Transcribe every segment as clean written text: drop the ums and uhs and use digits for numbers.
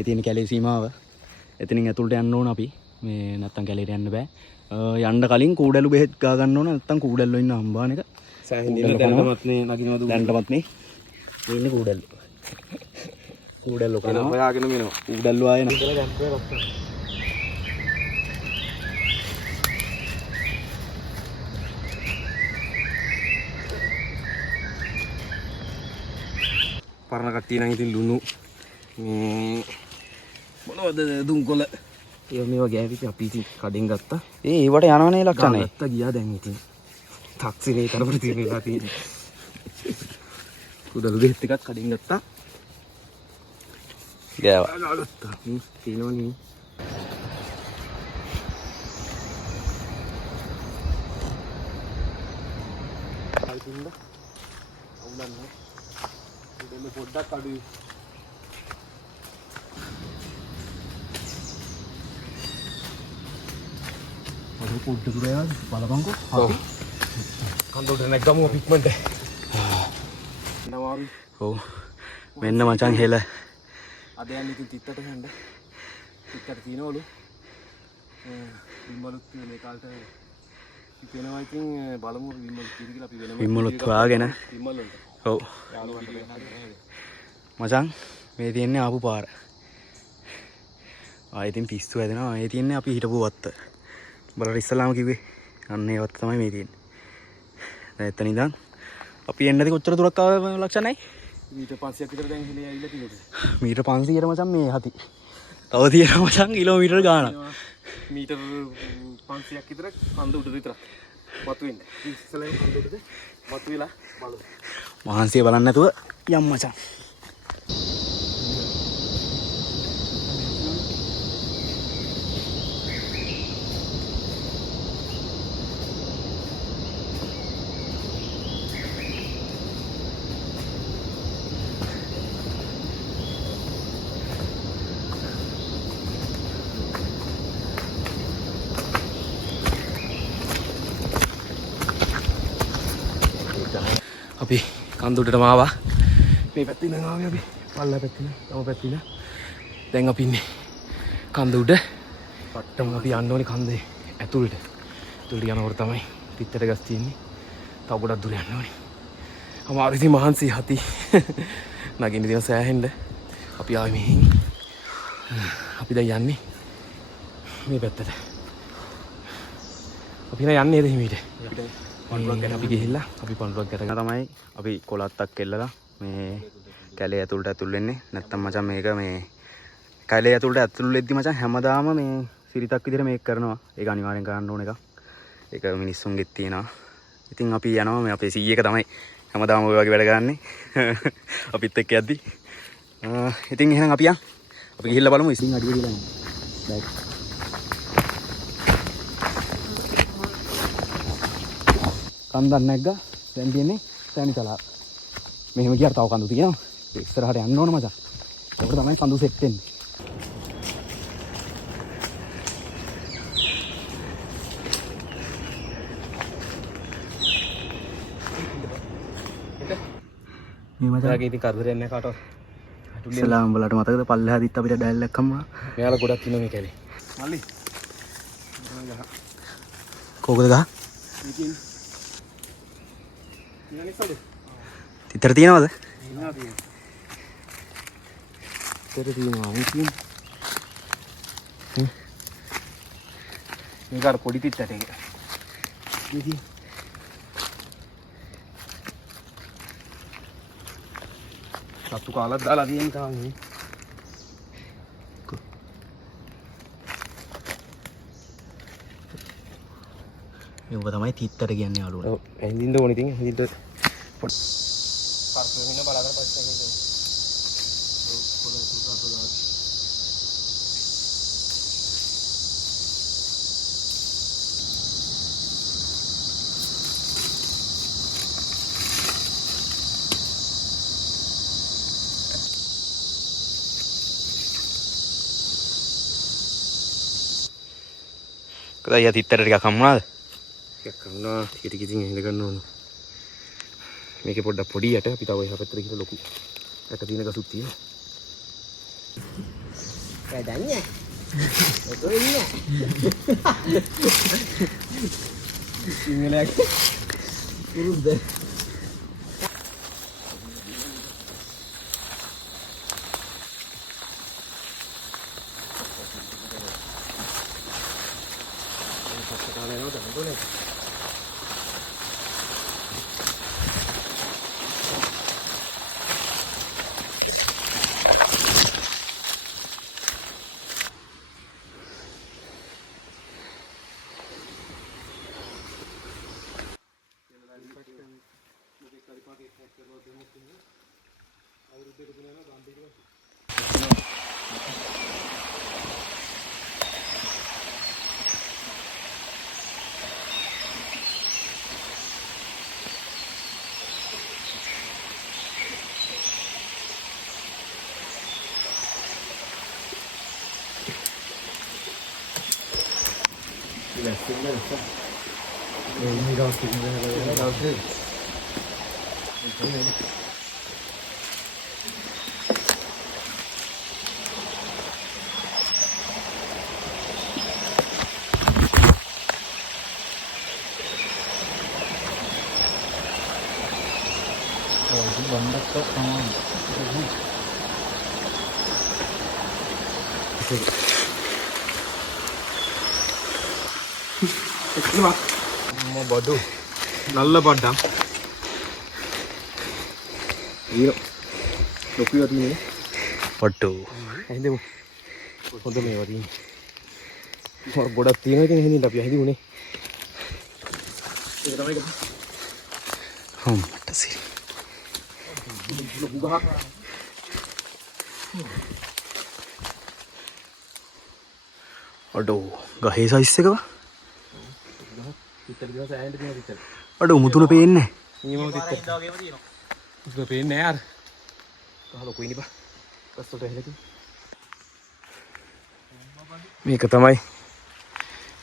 මේ තියෙන කැලේ සීමාව. එතනින් ඇතුළට යන්න ඕන අපි. මේ නැත්තම් කැලේට යන්න බෑ. යන්න කලින් කූඩලු බෙහෙත් ගා ගන්න ඕන. නැත්තම් කූඩල්ලෝ ඉන්න හම්බාන එක. සෑහෙන දැනටමත් මේ නගිනවද දැනටමත් නේ. ඉන්නේ කූඩල්ලෝ. කූඩල්ලෝ කරනවා. හොයාගෙන මෙනවා. කූඩල්ලෝ ආයේ නේද? පරණ කට්ටිය නම් ඉතින් ලුණු මේ මොනවද දුම්කොළ මේවා ගෑවිත් අපි ඉතින් කඩෙන් ගත්තා. ඒවට යනවනේ ලක්ෂණේ. ගත්තා ගියා දැන් ඉතින්. තාක්ෂිනේ තරපට තියෙනවා තියෙන්නේ. කුඩලු බෙහෙත් එකක් කඩෙන් ගත්තා. ගෑවා. ගත්තා. තියෙනවනේ. ආයිතින්ද අවුලන්නේ. දෙන්න පොඩ්ඩක් අඩුයි. ඔය පොඩ්ඩක් දුරයා බලපන්කෝ. අපි කන්දෝට නැග්ගමු අපි ඉක්මනට. නවාරු. ඔව්. මෙන්න මචං හෙල. අද යන්නේ ඉතින් තිත්තට යන්න. තිත්තට තියනවලු. විමලුත් මේ කාලට ඉපෙනවා ඉතින් බලමු විමලුත් කියලා අපි වෙනම විමලුත් හොයාගෙන. විමල් වලට. ඔව්. මචං මේ තියන්නේ ආපු පාර. ආයෙත් පිස්සු හැදෙනවා. මේ තියන්නේ අපි හිටපු වත්ත. බලලා ඉස්සලාම කිව්වේ. අන්න ඒ වත්ත තමයි මේ තියන්නේ. දැන් එතන ඉඳන් අපි එන්නදී කොච්චර දුරක් ආව ලක්ෂණයි? මීටර් 500ක් විතර දැන් හෙලේ ඇවිල්ලා තියෙනවා. මීටර් 500ට මචං මේ හති. තව තියෙනවා මචං කිලෝමීටර් ගාණක්. මීටර් 500ක් විතර කන්ද උඩ විතර වතු වෙන්නේ. ඉස්සෙල්ලා කන්ද උඩද වතු වෙලා බලමු. මහන්සිය බලන්න නැතුව යම් මචං. අපි කන්දුටටම ආවා. මේ පැත්තේ ඉඳන් ආවේ අපි. පල්ලා පැත්තේ ඉඳන්, තම පැත්තේ ඉඳන්. දැන් අපි ඉන්නේ කන්ද උඩ. පට්ටම අපි යන්න ඕනේ කන්දේ ඇතුළට. ඇතුළට යනකොට තමයි පිටතට ගස් තියෙන්නේ. තව ගොඩක් දුර යන්න ඕනේ. අමාරු ඉතින් මහන්සි හති. නගින්න දින සෑහෙන්න. අපි ආවේ මෙහෙන්. අපි දැන් යන්නේ මේ පැත්තට. අපි නෑ යන්නේ එහිමීට. පණුවක් ගැන අපි ගිහිල්ලා අපි පණුවක් ගැටගෙන තමයි අපි කොලත්තක් එල්ලලා මේ කැලේ ඇතුළට ඇතුල් වෙන්නේ. නැත්තම් මචං මේක මේ කැලේ ඇතුළට ඇතුල් වෙද්දි මචං හැමදාම මේ සිරිතක් විදිහට මේක කරනවා. ඒක අනිවාර්යෙන් කරන්න ඕන එකක්. ඒක මිනිස්සුන්ගෙත් තියෙනවා. ඉතින් අපි යනවා මේ අපේ සීයේ එක තමයි හැමදාම ඔය වගේ වැඩ කරන්නේ. අපිත් එක්ක යද්දි. ඉතින් එහෙනම් අපි අපි ගිහිල්ලා බලමු ඉතින් අඩිය කියලා යනවා. බයි. කන්දක් නැග්ගා. දැන් තියෙන්නේ තැනි තලාව. මෙහෙම ගියාට තව කඳු තියෙනවා. ඒ ඉස්සරහට යන්න ඕන මචං. ඒකට තමයි කඳු සෙට් වෙන්නේ. මේ මචං ඔයාගේ ඉතින් කරදරයක් නැහැ කාටවත්. ඉස්සලා උඹලට මතකද පල්ලෙහාදිත් අපිට ඩැල්ලක් හම්බුණා. මෙයාලා ගොඩක් ඉන්න මේ කැලේ. මල්ලි. කෝකද ගහ? ඉතින් ඉන්නනිසද? තිතර තියනවද? ඉන්නවා තියෙනවා. තිතර තියෙනවා ඉතින්. මේක අර පොඩි තිත්තට ඒක. ඉතින් සතු කාලක් දාලා තියෙන තාන්නේ. මේක තමයි තිත්තර කියන්නේ යාළුවා. ඔව් ඇඳින්න ඕනේ ඉතින් ඇඳින්න පර්සෙ මින බලාගෙන පස්සේ ඇඳින්න. ඔව් කොළ සුසු අතලා. කදා යා තිත්තර ටිකක් හම්බුණාද? ටිකක් කන්නා ටික ටික ඉතින් ඇඳ ගන්න ඕන. මේකේ පොඩ්ඩක් පොඩි යට අපි තව එහා පැත්තට ගිහලා ලොකු යට තියෙන ගසුත් තියෙනවා. Katanya. Betul. Ingat urus deh. అమ్మ బడ్డు నల్ల పడ్డా అయ్యో నొప్పి పడుతుంది పట్టు అయింది పొద్దునే పడి గొడవ తినైతే అయింది డబ్బు అయింది ఉనే මට සිරි අඩෝ ගහේ සයිස් එකව අඩෝ මුතුන පේන්නේ පේන්නේ යාර ලොකු ඉනිපා පස්සට එහෙලකින් මේක තමයි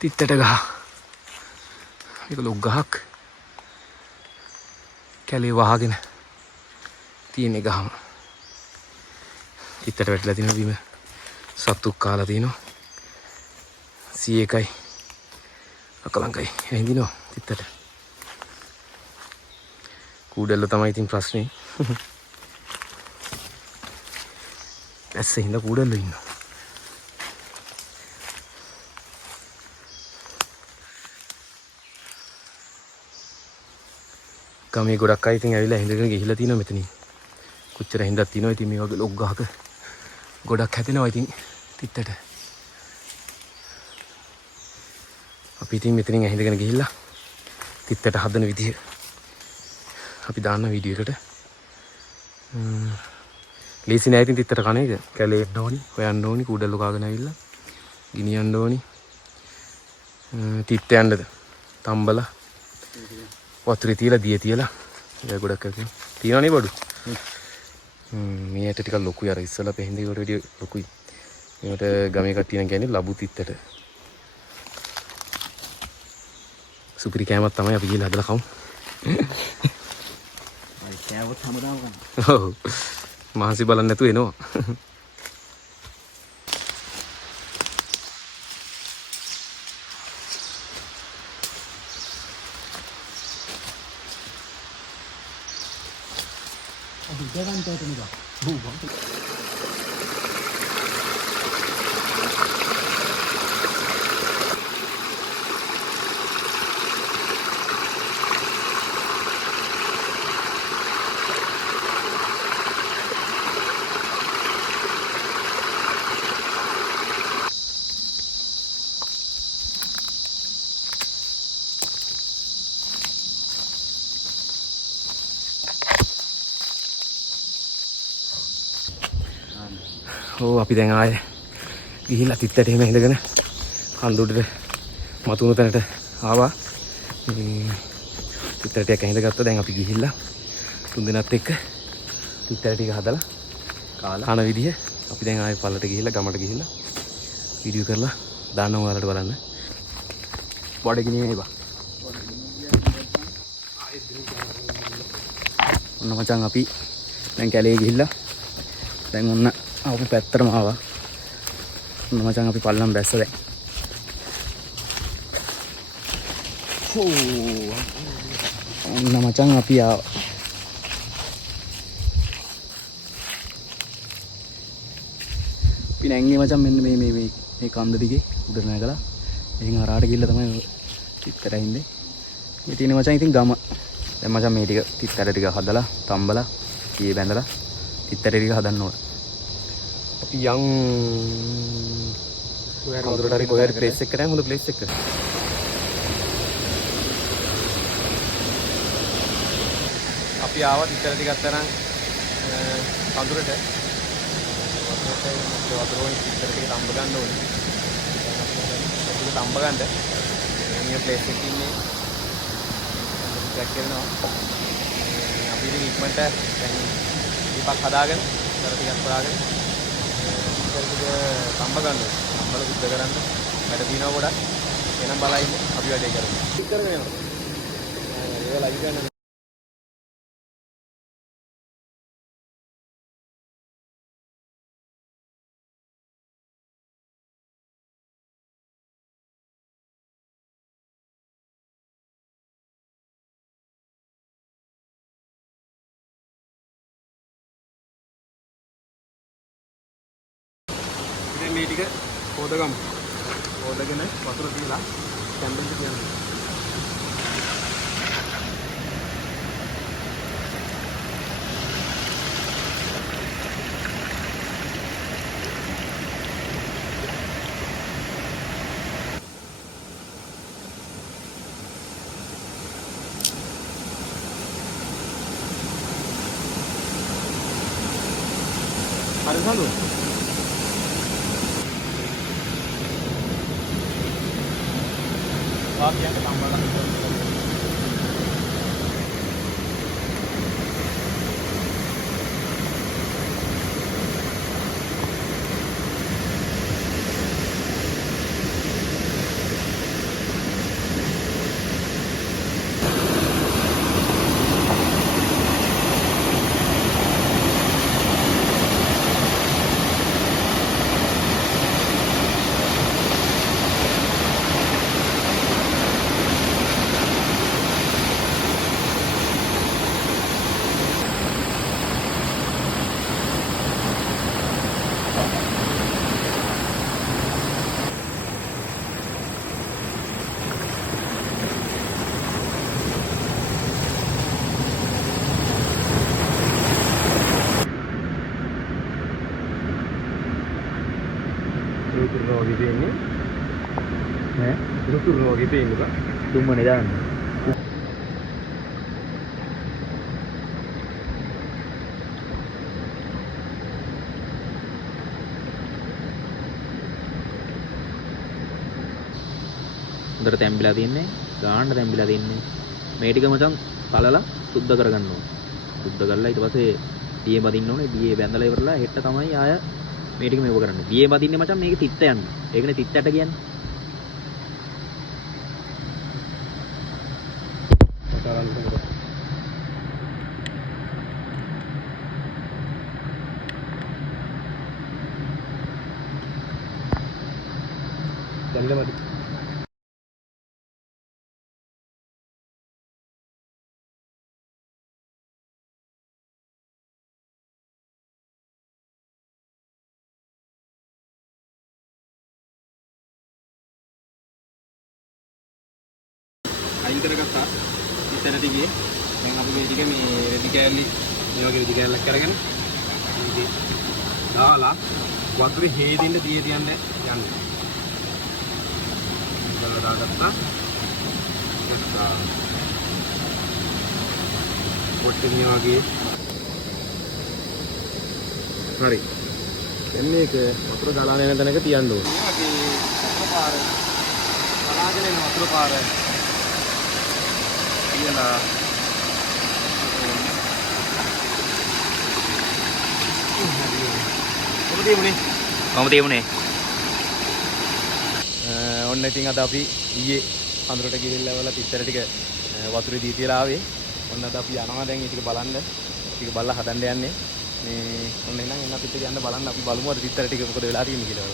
තිත්තට ගහ මේක ලොක් ගහක් කැලේ වහගෙන තියෙන ගහම තිත්තට වැටිලා තියෙන බිම සත්තු කාලා තිනවා 101යි අකලංකයි ඇහිඳිනවා තිත්තට කූඩල්ල තමයි ඉතින් ප්‍රශ්නේ ඇස්සේ හින්දා කූඩල්ල ඉන්නවා ගමේ ගොඩක් අය ඉතින් ඇවිල්ලා හිඳගෙන ගිහිල්ලා තිනවා මෙතනින් කොච්චර හින්දක් තිනවා ඉතින් මේ වගේ ලොක් ගහක ගොඩක් හැදෙනවා ඉතින් තිත්තට අපි ඉතින් මෙතනින් ඇහිඳගෙන ගිහිල්ලා තිත්තට හදන විදිය අපි දාන්න වීඩියෝ එකට ලීසි නෑ ඉතින් තිත්තට කන එක කැලේ එන්න ඕනි හොයන්න ඕනි කුඩල්ලෝ කාගෙන ඇවිල්ලා ගිනියන්න ඕනි තිත්ත යන්නද තම්බලා වතුරේ තියලා දිය තියලා ඒ ගොඩක් අය තියනනේ බඩු මේකට ටිකක් ලොකුයි අර ඉස්සලා පෙහින්දේ කොට වැඩි ලොකුයි මේකට ගමේ කට්ටිය නම් කියන්නේ ලබු තිත්තට සුපිරි කෑමක් තමයි අපි ගිහලා හදලා කමු අය කෑවොත් හැමදාම ගන්න ඔව් මහන්සි බලන්න නැතුව එනවා ඕ අපි දැන් ආයේ ගිහිල්ලා තිත්තට එහෙම ඉඳගෙන කන්දුඩට මතුණු තැනට ආවා. තිත්තට ටිකක් ඇහිඳගත්තා. දැන් අපි ගිහිල්ලා තුන් දෙනාත් එක්ක තිත්තට ටික හදලා කාලා කන විදිය අපි දැන් ආයේ පල්ලට ගිහිල්ලා ගමට ගිහිල්ලා වීඩියෝ කරලා දාන්න ඔයාලට බලන්න. බඩගිනිය නේබා. ඔන්න මචං අපි දැන් කැලේ ගිහිල්ලා දැන් ඔන්න අපි පැත්තටම ආවා. මචං අපි පල්ලම් බැස්ස දැන්. ඔන්න මචං අපි ආවා. අපි නැංගේ මචං මෙන්න මේ කන්ද දිගේ උඩ නැගලා එහෙන් හරහාට ගිහිල්ලා තමයි තිත්තර හින්දේ. මේ තියෙන මචං ඉතින් ගම. දැන් මචං මේ ටික තිත්තර ටික හදලා තම්බලා ඊයේ බැඳලා තිත්තර ටික හදන්න ඕන. අපි යන් කොහරි කොහරි ප්ලේස් එක කරන් හොඳ ප්ලේස් එක. අපි ආවා තිත්තර ටික අතරන් කඳුරට. වතුරෝනේ තිත්තර ටික තම්බ ගන්න ඕනේ. ඒක තම්බ ගන්න. මේ ප්ලේස් එකේ ඉන්නේ ට්‍රැක් කරනවා. අපි ඉතින් ඉක්මනට දැන් දීපක් හදාගෙන ඉතල ටිකක් හොයාගෙන ඉතල තම්බ ගන්න. තම්බල සුද්ධ කරන්න. වැඩ දිනව ගොඩක්. එනම් බලයින්න අපි වැඩේ කරමු. ටික කරගෙන යනවා. ඒක ලයිව් ගන්න. මේ ටික හොදගමු. හොදගෙන වතුර තියලා කැම්බෙන්ට තියන්න. හරි හලු. yang tambahkan gitu ini, itu gitu ini pak, cuma nih dan. හොඳට තැම්බිලා තින්නේ ගාන්න තැම්බිලා තින්නේ මේ ටික මචං කලලා සුද්ධ කරගන්න ඕනේ. සුද්ධ කරලා ඊට පස්සේ දියේ බදින්න ඕනේ. දියේ බැඳලා ඉවරලා හෙට තමයි ආය මේ ටික මේව කරන්නේ. දියේ බදින්නේ මචං මේක තිත්ත යන්න. ඒකනේ තිත්තට කියන්නේ. දැන්ද මට අයින් කරගත්තා ඉතන දිගේ දැන් අපි මේ ටික මේ රෙදි කෑල්ලි මේ වගේ රෙදි කෑල්ලක් අරගෙන ඉතින් දාලා වතුරේ හේදින්න දියේ තියන්න යන්නේ. දාගත්තා නැත්තා පොට්ටේ වගේ හරි දැන් මේක වතුර ගලාගෙන යන තැනක තියන්න ඕනේ. මේ වගේ වතුර පාර ගලාගෙන යන වතුර පාර කියලා කොහොමද උනේ? ඔන්න ඉතින් අද අපි ඊයේ අඳුරට ගිහිල්ලා වල පිටර ටික වතුරේ දී තියලා ආවේ. ඔන්න අද අපි යනවා දැන් ඊටික බලන්න. ටික බලලා හදන්න යන්නේ. මේ ඔන්න එහෙනම් එන්න පිට යන්න බලන්න අපි බලමු අද පිටර ටික මොකද වෙලා තියෙන්නේ කියලා.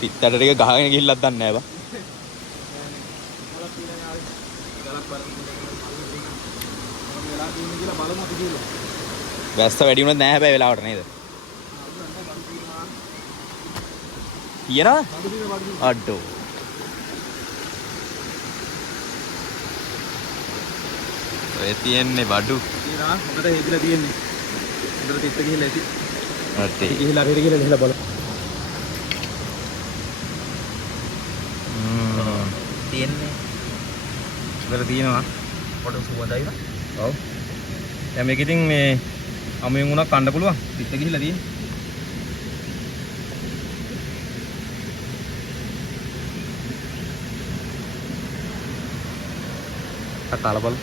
පිටතට ටික ගහගෙන ගිහිල්ලත් දන්නේ නැහැ බා. වැස්ස වැඩි වුණත් නැහැ හැබැයි වෙලාවට නේද? කියනවා? අඩෝ. ඔය තියන්නේ බඩු. තියනවා. හොඳට හේදිලා තියෙන්නේ. හොඳට තිත්ත ගිහිල්ලා ඇති. ඇත්තේ. ගිහිල්ලා හරියට ගිහිල්ලා බලන්න. තියන්නේ. ඉවර තියෙනවා. පොඩ සුවඳයි නා. ඔව්. දැන් මේක ඉතින් මේ අමුයෙන් උනක් කන්න පුළුවන්. තිත්ත ගිහිල්ලා තියෙන්නේ. කාලා බලමු.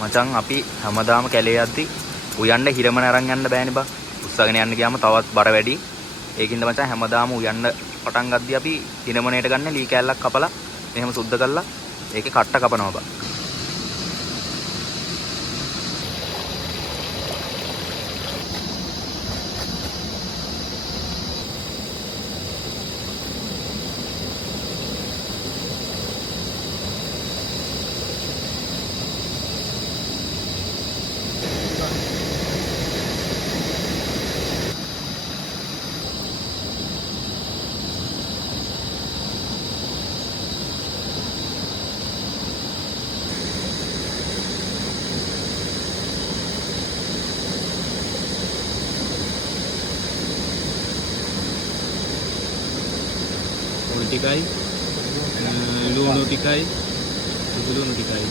මචං අපි හැමදාම කැලේ යද්දි උයන්න හිරමන අරන් යන්න බෑනේ බා. උස්සගෙන යන්න ගියාම තවත් බර වැඩි. ඒකින්ද මචං හැමදාම උයන්න පටන් ගද්දි අපි හිරමනේට ගන්න ලී කෑල්ලක් කපලා මෙහෙම සුද්ධ කරලා ඒකේ කට්ට කපනවා බා. ටිකයි ලුණු ටිකයි සුදුලුණු ටිකයි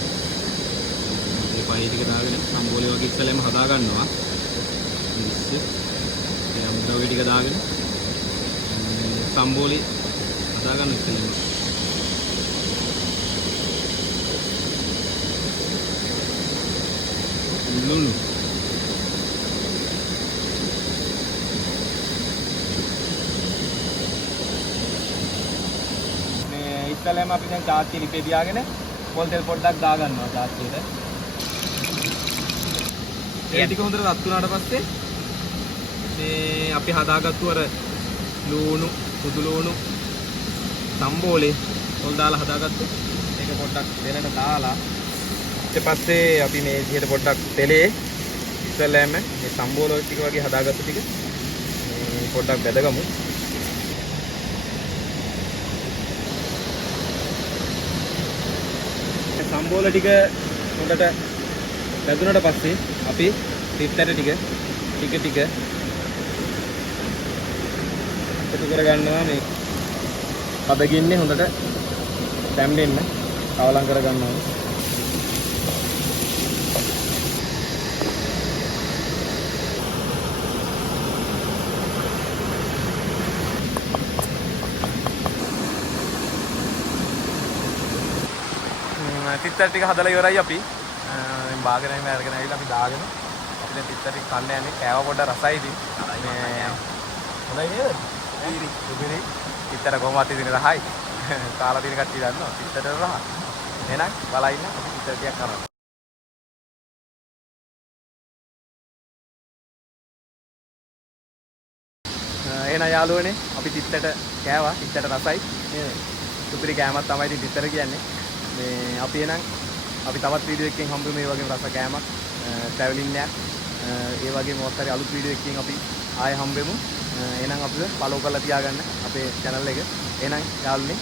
මේ පහේ ටික දාගෙන සම්බෝලේ වගේ ඉස්සෙල්ලාම හදා ගන්නවා ඉස්සේ ඒ අමුද්‍රව්‍ය ටික දාගෙන සම්බෝලේ හදා ගන්න ඉස්සෙල්ලාම ලුණු ඉස්සෙල්ලාම අපි දැන් චාත්‍ය ලිපේ තියාගෙන පොල් තෙල් පොඩ්ඩක් දා ගන්නවා චාත්‍යෙට. ඒ ටික හොඳට රත් වුණාට පස්සේ මේ අපි හදාගත්තු අර ලුණු, සුදු ලුණු, සම්බෝලේ පොල් දාලා හදාගත්තු ඒක පොඩ්ඩක් දෙලට දාලා ඊට පස්සේ අපි මේ විදිහට පොඩ්ඩක් තෙලේ ඉස්සෙල්ලාම මේ සම්බෝල ටික වගේ හදාගත්තු ටික මේ පොඩ්ඩක් බෙදගමු. සම්බෝල ටික හොඳට බැදුනට පස්සේ අපි තිත්තට ටික එකතු කර ගන්නවා මේ කබගින්නේ හොඳට දැම්බෙන්න කවලම් කර ගන්නවා. තිත්තර ටික හදලා ඉවරයි අපි. බාගෙනම අරගෙන ආවිලා අපි දාගෙන අපි දැන් තිත්තර ටික කන්න යන්නේ. කෑව පොඩ රසයි ඉතින්. මේ හොඳයි නේද? ඉරි උබිරි තිත්තර කොහොමද ඉතින් රහයි. කාලා දින කට්ටිය දන්නවා තිත්තර රහ. එහෙනම් බලා ඉන්න අපි තිත්තර ටිකක් කරනවා. එහෙනම් යාළුවනේ අපි තිත්තට කෑවා. තිත්තට රසයි. නේද? සුපිරි කෑමක් තමයි ඉතින් තිත්තර කියන්නේ. මේ අපි එහෙනම් අපි තවත් වීඩියෝ එකකින් හම්බෙමු මේ වගේම රස කෑමක් ට්‍රැවලින් එකක් ඒ වගේම මොකක් හරි අලුත් වීඩියෝ එකකින් අපි ආයෙ හම්බෙමු එහෙනම් අපිට ෆලෝ කරලා තියාගන්න අපේ channel එක එහෙනම් යාළුවනේ